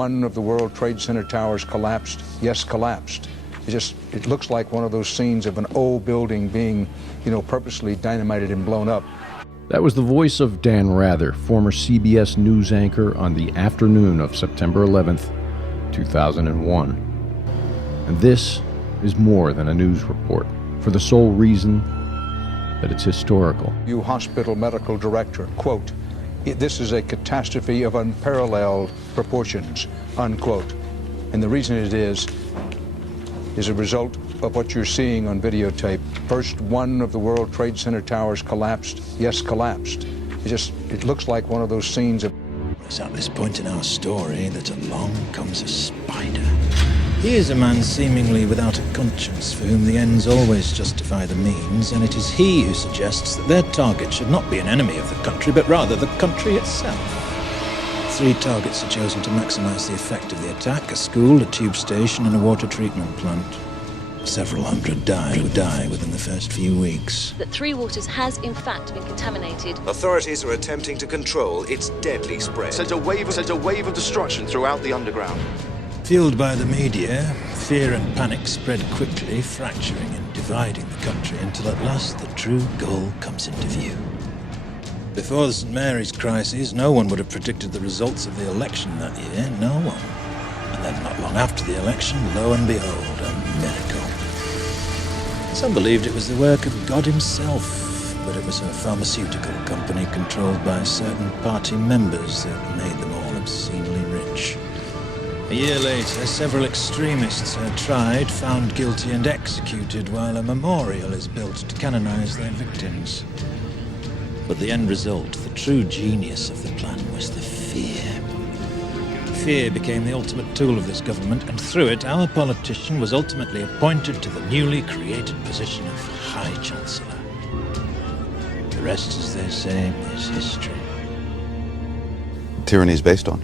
one of the World Trade Center towers collapsed. Yes, collapsed. It looks like one of those scenes of an old building being, purposely dynamited and blown up. That was the voice of Dan Rather, former CBS News anchor on the afternoon of September 11th, 2001. And this is more than a news report, for the sole reason that it's historical. You hospital medical director, quote, "This is a catastrophe of unparalleled proportions," unquote. And the reason it is a result of what you're seeing on videotape. First one of the World Trade Center towers collapsed. Yes, collapsed. It looks like one of those scenes of... It's at this point in our story that along comes a spider. He is a man seemingly without a conscience, for whom the ends always justify the means, and it is he who suggests that their target should not be an enemy of the country, but rather the country itself. 3 targets are chosen to maximize the effect of the attack: a school, a tube station, and a water treatment plant. Several hundred die within the first few weeks. That Three Waters has, in fact, been contaminated. Authorities are attempting to control its deadly spread. Sent a wave of destruction throughout the underground. Fueled by the media, fear and panic spread quickly, fracturing and dividing the country until at last the true goal comes into view. Before the St. Mary's crisis, no one would have predicted the results of the election that year, no one. And then not long after the election, lo and behold, a miracle. Some believed it was the work of God himself, but it was a pharmaceutical company controlled by certain party members that made them all obscenely rich. A year later, several extremists are tried, found guilty and executed, while a memorial is built to canonize their victims. But the end result, the true genius of the plan, was the fear. Fear became the ultimate tool of this government, and through it, our politician was ultimately appointed to the newly created position of High Chancellor. The rest, as they say, is history. Tyranny is based on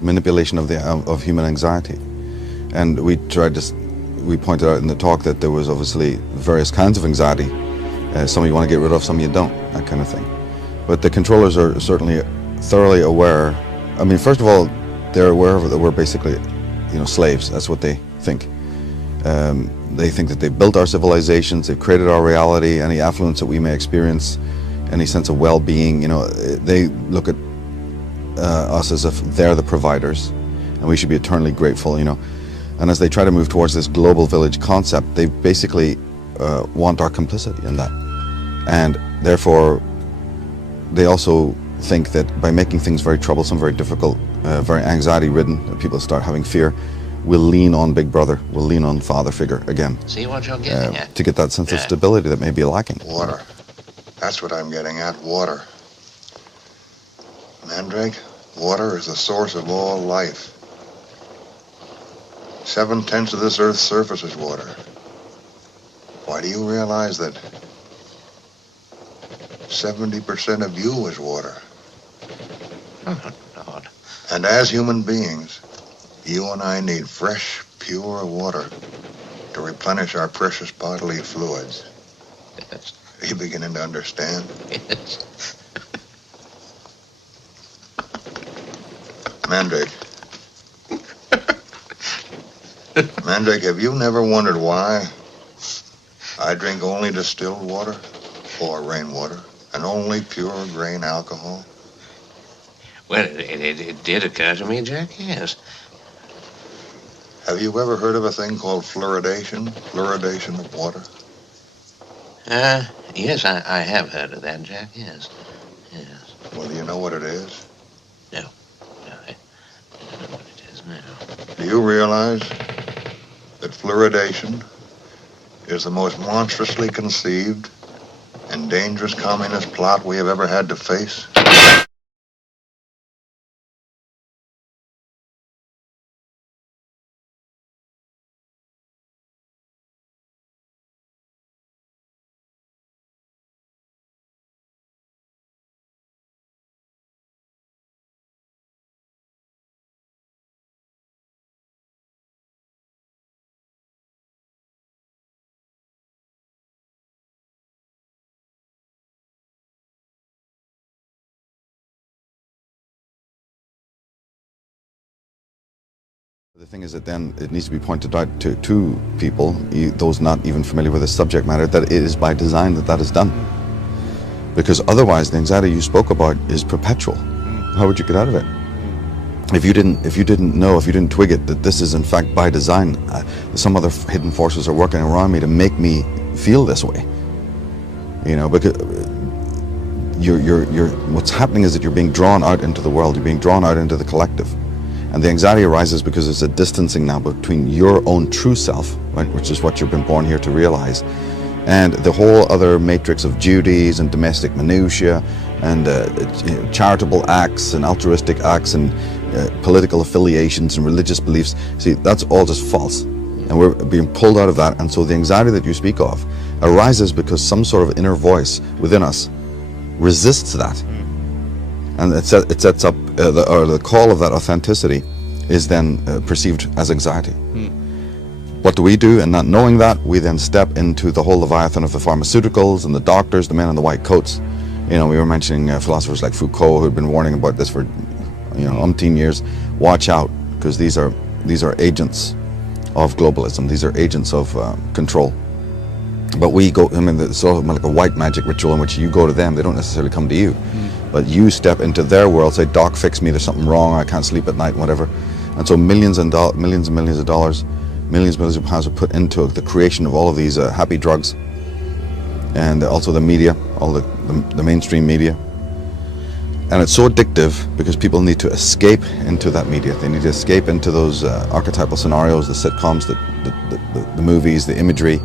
manipulation of human anxiety, and we pointed out in the talk that there was obviously various kinds of anxiety. Some you want to get rid of, some you don't, that kind of thing. But the controllers are certainly thoroughly aware. I mean, first of all, they're aware that we're basically, slaves. That's what they think. They think that they've built our civilizations, they've created our reality, any affluence that we may experience, any sense of well-being. They look at us as if they're the providers, and we should be eternally grateful. And as they try to move towards this global village concept, they basically want our complicity in that, and therefore they also think that by making things very troublesome, very difficult, very anxiety-ridden, people start having fear, we'll lean on Big Brother, we'll lean on Father Figure again. See what you're getting at? To get that sense of stability that may be lacking. Water. That's what I'm getting at, water. Mandrake, water is the source of all life. 7/10 of this Earth's surface is water. Why, do you realize that 70% of you is water? Oh, Lord. And as human beings, you and I need fresh, pure water to replenish our precious bodily fluids. Yes. Are you beginning to understand? Yes. Mandrake. Mandrake, have you never wondered why I drink only distilled water or rainwater and only pure grain alcohol? Well, it did occur to me, Jack, yes. Have you ever heard of a thing called fluoridation? Fluoridation of water? Yes, I have heard of that, Jack, yes. Yes. Well, do you know what it is? No, I don't know what it is now. Do you realize that fluoridation is the most monstrously conceived and dangerous communist plot we have ever had to face? The thing is that then it needs to be pointed out to people, those not even familiar with the subject matter, that it is by design that is done. Because otherwise the anxiety you spoke about is perpetual. How would you get out of it? If you didn't know, if you didn't twig it, that this is in fact by design, some other hidden forces are working around me to make me feel this way. You know, because what's happening is that you're being drawn out into the world, you're being drawn out into the collective. And the anxiety arises because there's a distancing now between your own true self, right, which is what you've been born here to realize, and the whole other matrix of duties and domestic minutiae and charitable acts and altruistic acts and political affiliations and religious beliefs. See, that's all just false. And we're being pulled out of that. And so the anxiety that you speak of arises because some sort of inner voice within us resists that. And it sets up, the call of that authenticity is then perceived as anxiety. What do we do? And not knowing that, we then step into the whole leviathan of the pharmaceuticals and the doctors, the men in the white coats. You know, we were mentioning philosophers like Foucault, who had been warning about this for, you know, umpteen years. Watch out, because these are agents of globalism. These are agents of control. But we go, I mean, it's sort of like a white magic ritual in which you go to them. They don't necessarily come to you. But you step into their world, say, "Doc, fix me, there's something wrong, I can't sleep at night," whatever. And so millions and millions of dollars, millions of pounds are put into the creation of all of these happy drugs. And also the media, all the mainstream media. And it's so addictive because people need to escape into that media. They need to escape into those archetypal scenarios, the sitcoms, the movies, the imagery.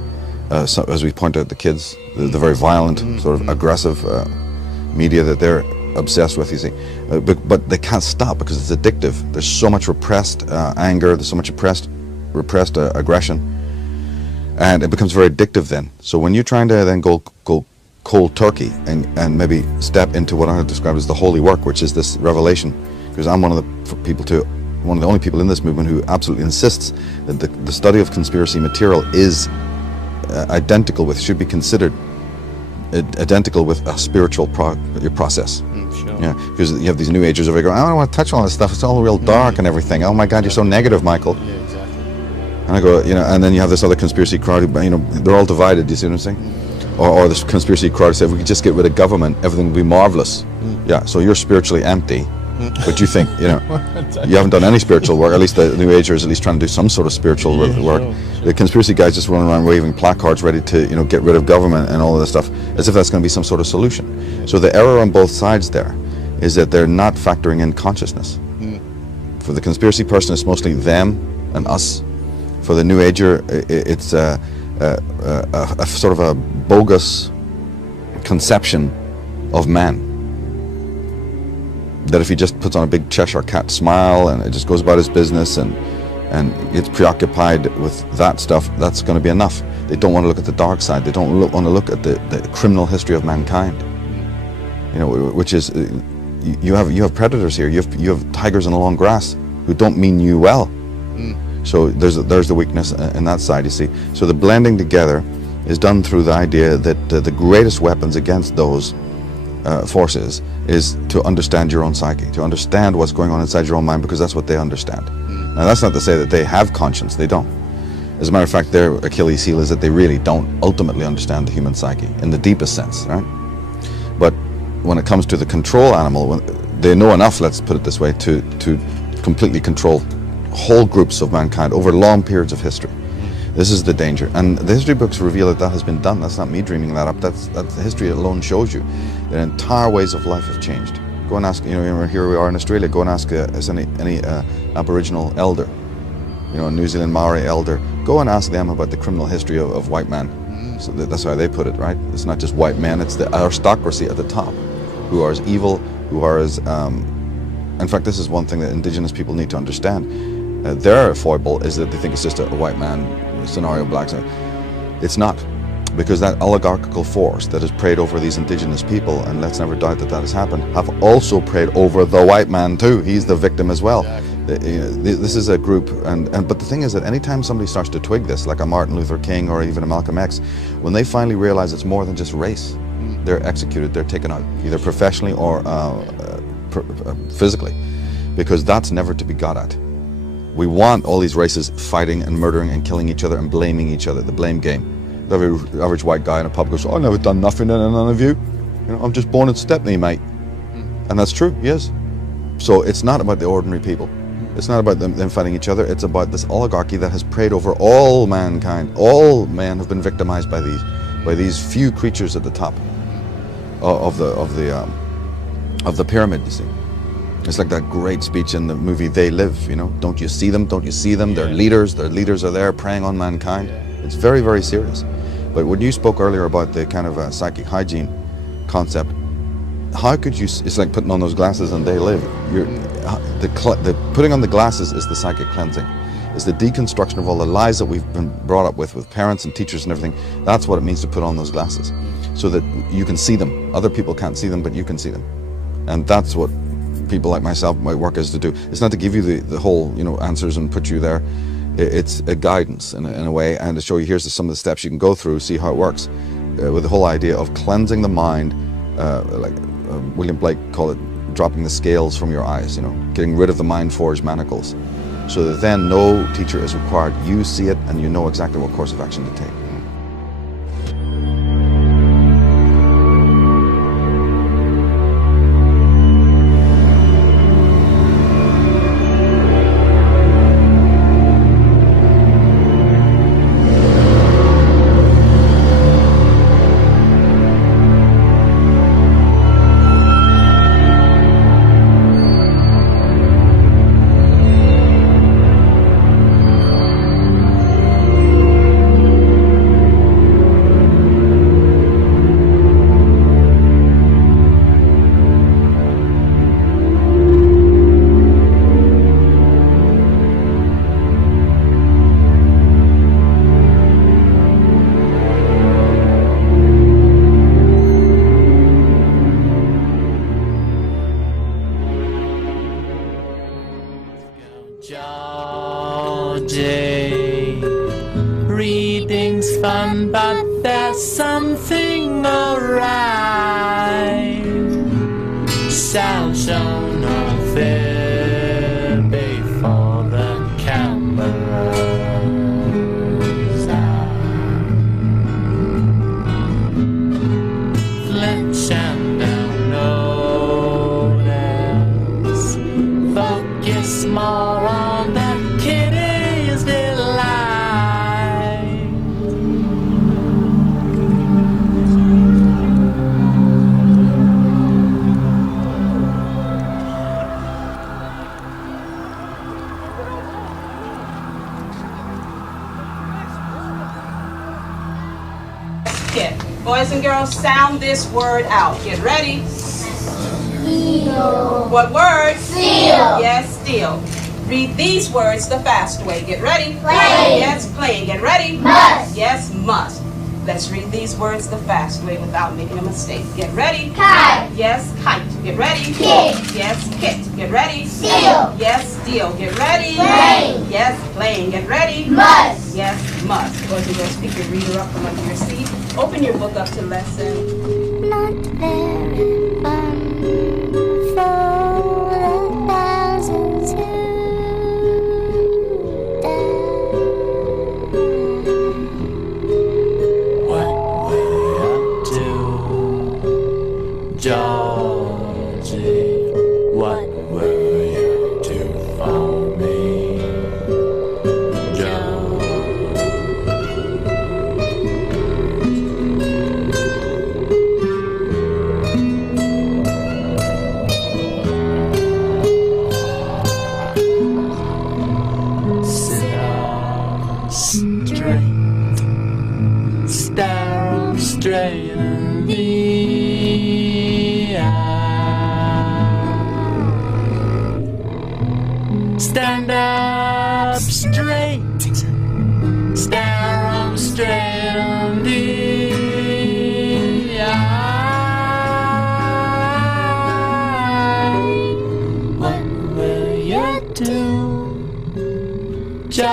So, as we point out, the kids, the very violent, sort of aggressive media that they're obsessed with, you see. But they can't stop because it's addictive. There's so much repressed anger, there's so much repressed aggression, and it becomes very addictive then. So when you're trying to then go cold turkey and maybe step into what I would describe as the holy work, which is this revelation, because I'm one of the only people in this movement who absolutely insists that the study of conspiracy material is should be considered identical with a spiritual process. Sure. Yeah, because you have these new agers over here going, "I don't want to touch all this stuff, it's all real dark and everything. Oh my God, you're so negative, Michael." Yeah, exactly. And I go, you know, and then you have this other conspiracy crowd who, you know, they're all divided, do you see what I'm saying? Or this conspiracy crowd say, if we could just get rid of government, everything would be marvelous. Yeah, so you're spiritually empty, but you think, you know, you haven't done any spiritual work. At least the New Ager is at least trying to do some sort of spiritual work. Sure. The conspiracy guys just running around waving placards ready to, you know, get rid of government and all of this stuff, as if that's going to be some sort of solution. So the error on both sides there is that they're not factoring in consciousness. For the conspiracy person, it's mostly them and us. For the New Ager, it's a sort of a bogus conception of man. That if he just puts on a big Cheshire cat smile and it just goes about his business and gets preoccupied with that stuff, that's going to be enough. They don't want to look at the dark side. They don't want to look at the criminal history of mankind. You know, which is you have predators here. You have tigers in the long grass who don't mean you well. So there's the weakness in that side, you see. So the blending together is done through the idea that the greatest weapons against those forces is to understand your own psyche, to understand what's going on inside your own mind, because that's what they understand. Now that's not to say that they have conscience, they don't. As a matter of fact, their Achilles heel is that they really don't ultimately understand the human psyche in the deepest sense, right? But when it comes to the control animal, they know enough, let's put it this way, to completely control whole groups of mankind over long periods of history. This is the danger, and the history books reveal that has been done. That's not me dreaming that up. That's history alone shows you that entire ways of life have changed. Go and ask, you know, here we are in Australia. Go and ask any Aboriginal elder, you know, a New Zealand Maori elder. Go and ask them about the criminal history of white man. So that's how they put it, right? It's not just white men; it's the aristocracy at the top, who are as evil, who are as. In fact, this is one thing that Indigenous people need to understand. Their foible is that they think it's just a white man scenario, black scenario. It's not, because that oligarchical force that has preyed over these Indigenous people, and let's never doubt that has happened, have also preyed over the white man too. He's the victim as well. This is a group, but the thing is that anytime somebody starts to twig this, like a Martin Luther King or even a Malcolm X, when they finally realize it's more than just race, they're executed, they're taken out, either professionally or physically, because that's never to be got at. We want all these races fighting and murdering and killing each other and blaming each other, the blame game. The average white guy in a pub goes, "I've never done nothing, and none of you. You know, I'm just born in Stepney, mate." And that's true, yes. So it's not about the ordinary people. It's not about them fighting each other. It's about this oligarchy that has preyed over all mankind. All men have been victimized by these few creatures at the top of the pyramid. You see, it's like that great speech in the movie They Live. You know, don't you see them? Don't you see them? Their leaders are there preying on mankind. It's very, very serious. But when you spoke earlier about the kind of psychic hygiene concept, how could you? It's like putting on those glasses and They Live. The putting on the glasses is the psychic cleansing. It's the deconstruction of all the lies that we've been brought up with parents and teachers and everything. That's what it means to put on those glasses, so that you can see them. Other people can't see them, but you can see them. And that's what people like myself, my work is to do. It's not to give you the whole, you know, answers and put you there. It's a guidance in a way, and to show you here's some of the steps you can go through, see how it works, with the whole idea of cleansing the mind, like William Blake called it, dropping the scales from your eyes, you know, getting rid of the mind-forged manacles, so that then no teacher is required. You see it and you know exactly what course of action to take. Georgie, reading's fun, but there's something alright. Shall show no fear before the camera's eye. Flinch and notice, focus more on the kitty's delight. Boys and girls, sound this word out. Get ready. Steal. What word? Steal. Yes, steal. Read these words the fast way. Get ready. Play. Yes, playing. Get ready. Must. Yes, must. Let's read these words the fast way without making a mistake. Get ready. Kite. Yes, kite. Get ready. Kit. Yes, kit. Get ready. Steal. Yes, steal. Get ready. Play. Yes, playing. Get ready. Must. Yes, must. Boys and girls, pick your reader up from under your seat. Open your book up to lesson. Not very fun for the thousands who What will you do, Georgie? What will you do for me, straight in the eye. Stand up straight, stare 'em straight in the eye. What will you do, Georgie?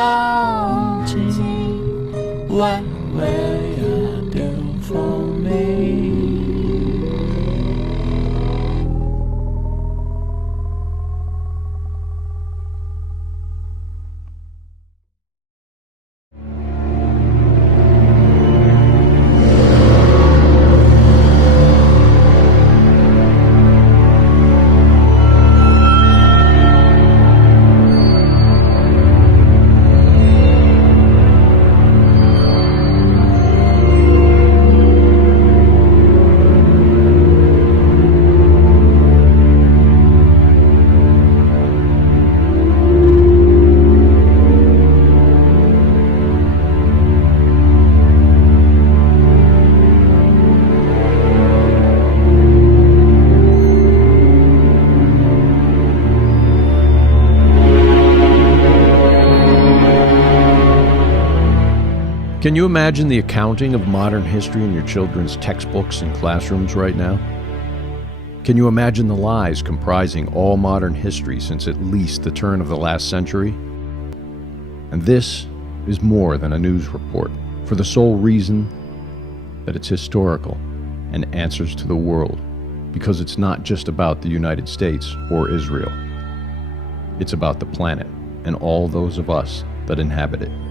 What will you do for me? Can you imagine the accounting of modern history in your children's textbooks and classrooms right now? Can you imagine the lies comprising all modern history since at least the turn of the last century? And this is more than a news report, for the sole reason that it's historical and answers to the world, because it's not just about the United States or Israel. It's about the planet and all those of us that inhabit it.